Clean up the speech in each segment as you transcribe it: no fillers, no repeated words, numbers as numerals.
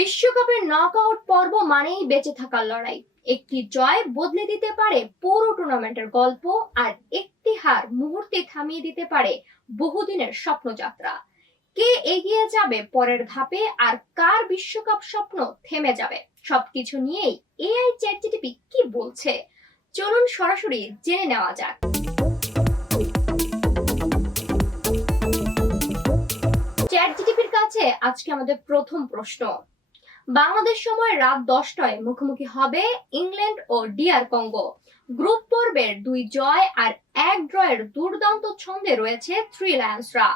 বিশ্বকাপের নকআউট পর্ব মানেই বেঁচে থাকার লড়াই। একটি জয় বদলে দিতে পারে পুরো টুর্নামেন্টের গল্প, আর একটি হার মুহূর্তে থামিয়ে দিতে পারে বহুদিনের স্বপ্নযাত্রা। কে এগিয়ে যাবে পরের ধাপে, আর কার বিশ্বকাপ স্বপ্ন থেমে যাবে, সবকিছু নিয়েই এআই চ্যাট জিটিপি কি বলছে, চলুন সরাসরি জেনে নেওয়া যাক। চ্যাট জিটিপির কাছে আজকে আমাদের প্রথম প্রশ্ন। বাংলাদেশ সময় রাত 10টায় মুখোমুখি হবে ইংল্যান্ড ও ডিআর কঙ্গো। গ্রুপ পর্বের 2 জয় আর 1 ড্রয়ের দুর্দান্ত ছন্দে রয়েছে থ্রি লায়ন্সরা।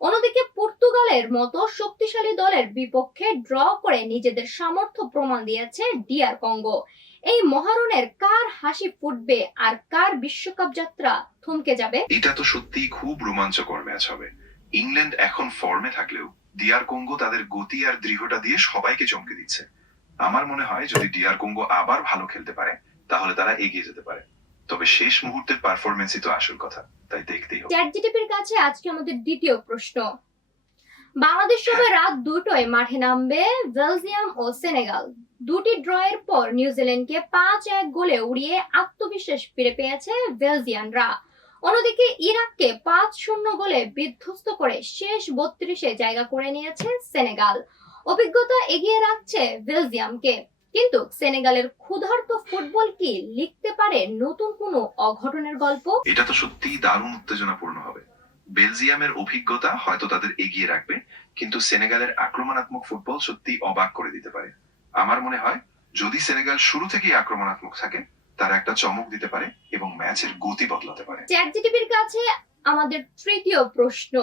অন্যদিকে পর্তুগালের মতো শক্তিশালী দলের বিপক্ষে ড্র করে নিজেদের সামর্থ্য প্রমাণ দিয়েছে ডিআর কঙ্গো। এই মহারণের কার হাসি ফুটবে আর কার বিশ্বকাপ যাত্রা থমকে যাবে? এটা তো সত্যিই খুব রোমাঞ্চকর ম্যাচ হবে। ইংল্যান্ড এখন ফর্মে থাকলেও ডিআর কঙ্গো তাদের গতি আর দৃঢ়তা দিয়ে সবাইকে চমকে দিচ্ছে। আমার মনে হয় যদি ডিআর কঙ্গো আবার ভালো খেলতে পারে তাহলে তারা এগিয়ে যেতে পারে, তবে শেষ মুহূর্তের পারফরমেন্সই তো আসল কথা, তাই দেখতেই হবে। চ্যাট জিটিপির কাছে আজকে আমাদের দ্বিতীয় প্রশ্ন। বাংলাদেশ সময় রাত 2টায় মাঠে নামবে বেলজিয়াম ও সেনেগাল। দুটি ড্রয়ের পর নিউজিল্যান্ডকে 5-1 গোলে উড়িয়ে আত্মবিশ্বাস ফিরে পেয়েছে বেলজিয়ানরা। অন্যদিকে ইরাককে 5-0 গোলে বিধ্বস্ত করে শেষ 32-এ জায়গা করে নিয়েছে সেনেগাল। অভিজ্ঞতা এগিয়ে রাখছে বেলজিয়ামকে, কিন্তু সেনেগালের ক্ষুধার্ত ফুটবল কি লিখতে পারে নতুন কোনো অঘটনের গল্প? এটা তো সত্যিই দারুণ উত্তেজনাপূর্ণ হবে। বেলজিয়ামের অভিজ্ঞতা হয়তো তাদের এগিয়ে রাখবে, কিন্তু সেনেগালের আক্রমণাত্মক ফুটবল সত্যি অবাক করে দিতে পারে। আমার মনে হয় যদি সেনেগাল শুরু থেকেই আক্রমণাত্মক থাকে তারা একটা চমক দিতে পারে এবং ম্যাচের গতি বদলাতে পারে। চ্যাট জিটিপির কাছে আমাদের তৃতীয় প্রশ্ন।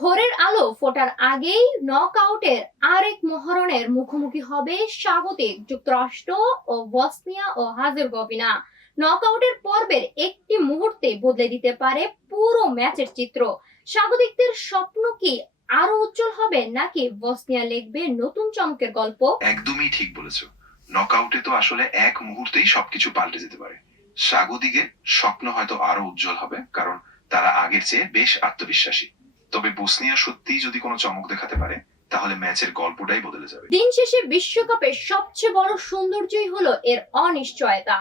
ভোরের আলো ফোটার আগেই নকআউটের আরেক মহারণের মুখোমুখি হবে স্বাগতিক যুক্তরাষ্ট্র ও বসনিয়া ও হার্জেগোভিনা। নকআউটের পর্বের একটি মুহূর্তে বদলে দিতে পারে পুরো ম্যাচের চিত্র। স্বাগতিকদের স্বপ্ন কি আরো উজ্জ্বল হবে, নাকি বসনিয়া লিখবে নতুন চমকের গল্প? একদমই ঠিক বলেছো। নকআউটে তো আসলে এক মুহূর্তেই সবকিছু পাল্টে যেতে পারে। স্বাগতিকের স্বপ্ন হয়তো আরো উজ্জ্বল হবে, কারণ তারা আগের চেয়ে বেশ আত্মবিশ্বাসী। তবে বসনিয়া সত্যিই যদি কোনো চমক দেখাতে পারে তাহলে ম্যাচের গল্পটাই বদলে যাবে। দিন শেষে বিশ্বকাপের সবচেয়ে বড় সৌন্দর্যই হলো এর অনিশ্চয়তা।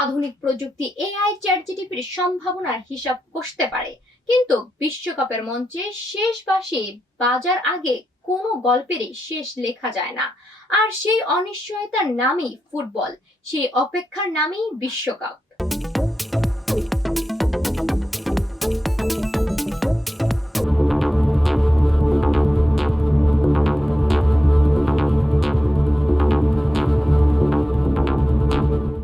আধুনিক প্রযুক্তি এআই চ্যাট জিটিপির সম্ভাবনার হিসাব কষতে পারে, কিন্তু বিশ্বকাপের মঞ্চে শেষ বাঁশি বাজার আগে কোনো গল্পেরই শেষ লেখা যায় না। আর সেই অনিশ্চয়তার নামই ফুটবল, সেই অপেক্ষার নামই বিশ্বকাপ।